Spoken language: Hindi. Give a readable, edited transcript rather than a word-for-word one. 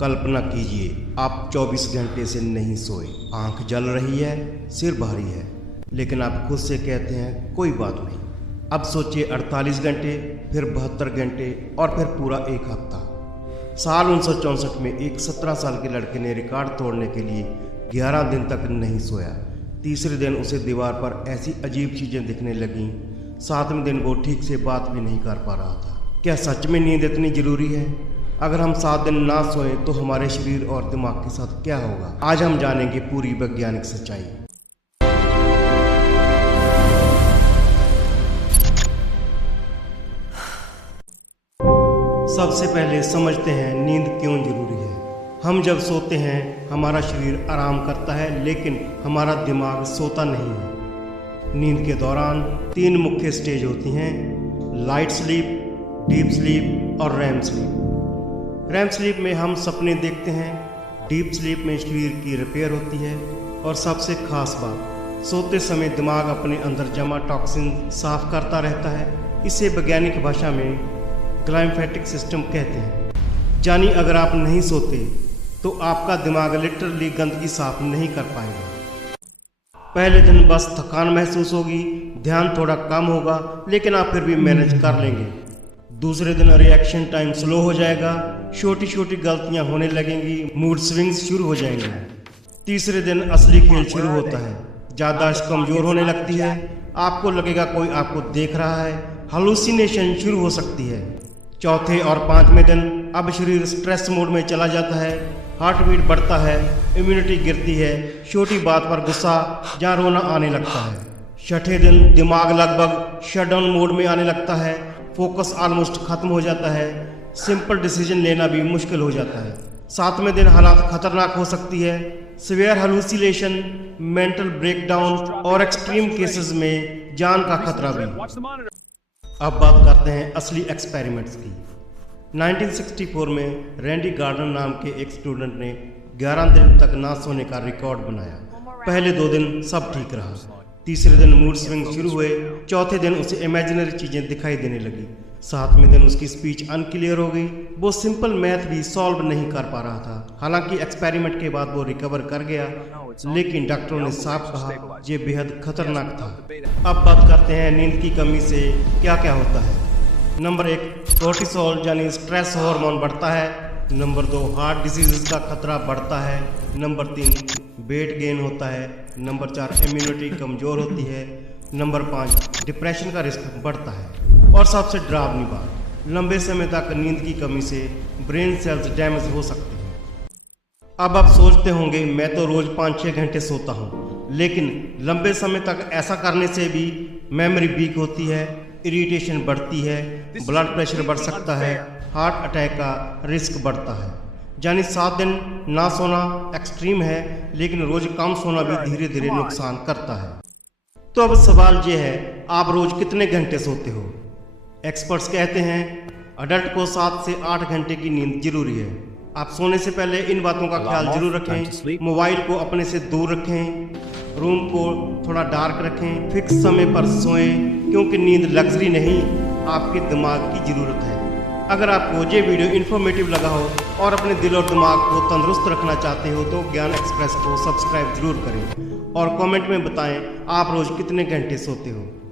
कल्पना कीजिए आप 24 घंटे से नहीं सोए, आंख जल रही है, सिर भारी है, लेकिन आप खुद से कहते हैं कोई बात नहीं। अब सोचिए 48 घंटे, फिर 72 घंटे और फिर पूरा एक हफ्ता। साल 1964 में एक 17 साल के लड़के ने रिकॉर्ड तोड़ने के लिए 11 दिन तक नहीं सोया। तीसरे दिन उसे दीवार पर ऐसी अजीब चीज़ें दिखने लगीं, 7वें दिन वो ठीक से बात भी नहीं कर पा रहा था। क्या सच में नींद इतनी ज़रूरी है? अगर हम 7 दिन ना सोएं तो हमारे शरीर और दिमाग के साथ क्या होगा? आज हम जानेंगे पूरी वैज्ञानिक सच्चाई। सबसे पहले समझते हैं नींद क्यों जरूरी है। हम जब सोते हैं हमारा शरीर आराम करता है, लेकिन हमारा दिमाग सोता नहीं है। नींद के दौरान 3 मुख्य स्टेज होती हैं: लाइट स्लीप, डीप स्लीप और रैम स्लीप। रैम स्लीप में हम सपने देखते हैं, डीप स्लीप में शरीर की रिपेयर होती है, और सबसे खास बात, सोते समय दिमाग अपने अंदर जमा टॉक्सिन साफ करता रहता है। इसे वैज्ञानिक भाषा में ग्लाइम्फेटिक सिस्टम कहते हैं। यानी अगर आप नहीं सोते तो आपका दिमाग लिटरली गंदगी साफ नहीं कर पाएगा। पहले दिन बस थकान महसूस होगी, ध्यान थोड़ा कम होगा, लेकिन आप फिर भी मैनेज कर लेंगे। दूसरे दिन रिएक्शन टाइम स्लो हो जाएगा, छोटी छोटी गलतियां होने लगेंगी, मूड स्विंग्स शुरू हो जाएंगे। तीसरे दिन असली खेल शुरू होता है, याददाश्त कमजोर होने लगती है, आपको लगेगा कोई आपको देख रहा है, हालुसिनेशन शुरू हो सकती है। चौथे और 5वें दिन अब शरीर स्ट्रेस मोड में चला जाता है, हार्ट बीट बढ़ता है, इम्यूनिटी गिरती है, छोटी बात पर गुस्सा या रोना आने लगता है। छठे दिन दिमाग लगभग शटडाउन मोड में आने लगता है, फोकस ऑलमोस्ट खत्म हो जाता है, सिंपल डिसीजन लेना भी मुश्किल हो जाता है। 7वें दिन हालात खतरनाक हो सकती है, सीवियर हालुसिनेशन, मेंटल ब्रेकडाउन और एक्सट्रीम केसेस में जान का खतरा भी। अब बात करते हैं असली एक्सपेरिमेंट्स की। 1964 में रैंडी गार्डनर नाम के एक स्टूडेंट ने 11 दिन तक ना सोने का रिकॉर्ड बनाया। पहले 2 दिन सब ठीक रहा, तीसरे दिन मूड स्विंग शुरू हुए, चौथे दिन उसे इमेजिनरी चीज़ें दिखाई देने लगी, 7वें दिन उसकी स्पीच अनक्लियर हो गई, वो सिंपल मैथ भी सॉल्व नहीं कर पा रहा था। हालांकि एक्सपेरिमेंट के बाद वो रिकवर कर गया, लेकिन डॉक्टरों ने साफ कहा ये बेहद खतरनाक था। अब बात करते हैं नींद की कमी से क्या क्या होता है। नंबर 1, कोर्टिसोल यानी स्ट्रेस हार्मोन बढ़ता है। नंबर 2, हार्ट डिसीजेस का खतरा बढ़ता है। नंबर 3, वेट गेन होता है। नंबर 4, इम्यूनिटी कमज़ोर होती है। नंबर 5, डिप्रेशन का रिस्क बढ़ता है। और सबसे डरावनी बात, लंबे समय तक नींद की कमी से ब्रेन सेल्स डैमेज हो सकते हैं। अब आप सोचते होंगे मैं तो रोज़ 5-6 घंटे सोता हूँ, लेकिन लंबे समय तक ऐसा करने से भी मेमोरी वीक होती है, इरिटेशन बढ़ती है, ब्लड प्रेशर बढ़ सकता है, हार्ट अटैक का रिस्क बढ़ता है। यानी 7 दिन ना सोना एक्सट्रीम है, लेकिन रोज कम सोना भी धीरे धीरे नुकसान करता है। तो अब सवाल ये है, आप रोज कितने घंटे सोते हो? एक्सपर्ट्स कहते हैं अडल्ट को 7 से 8 घंटे की नींद जरूरी है। आप सोने से पहले इन बातों का ख्याल जरूर रखें। मोबाइल को अपने से दूर रखें, रूम को थोड़ा डार्क रखें, फिक्स समय पर सोएं, क्योंकि नींद लग्जरी नहीं, आपके दिमाग की ज़रूरत है। अगर आपको ये वीडियो इन्फॉर्मेटिव लगा हो और अपने दिल और दिमाग को तंदुरुस्त रखना चाहते हो तो ज्ञान एक्सप्रेस को सब्सक्राइब जरूर करें और कमेंट में बताएं आप रोज़ कितने घंटे सोते हो।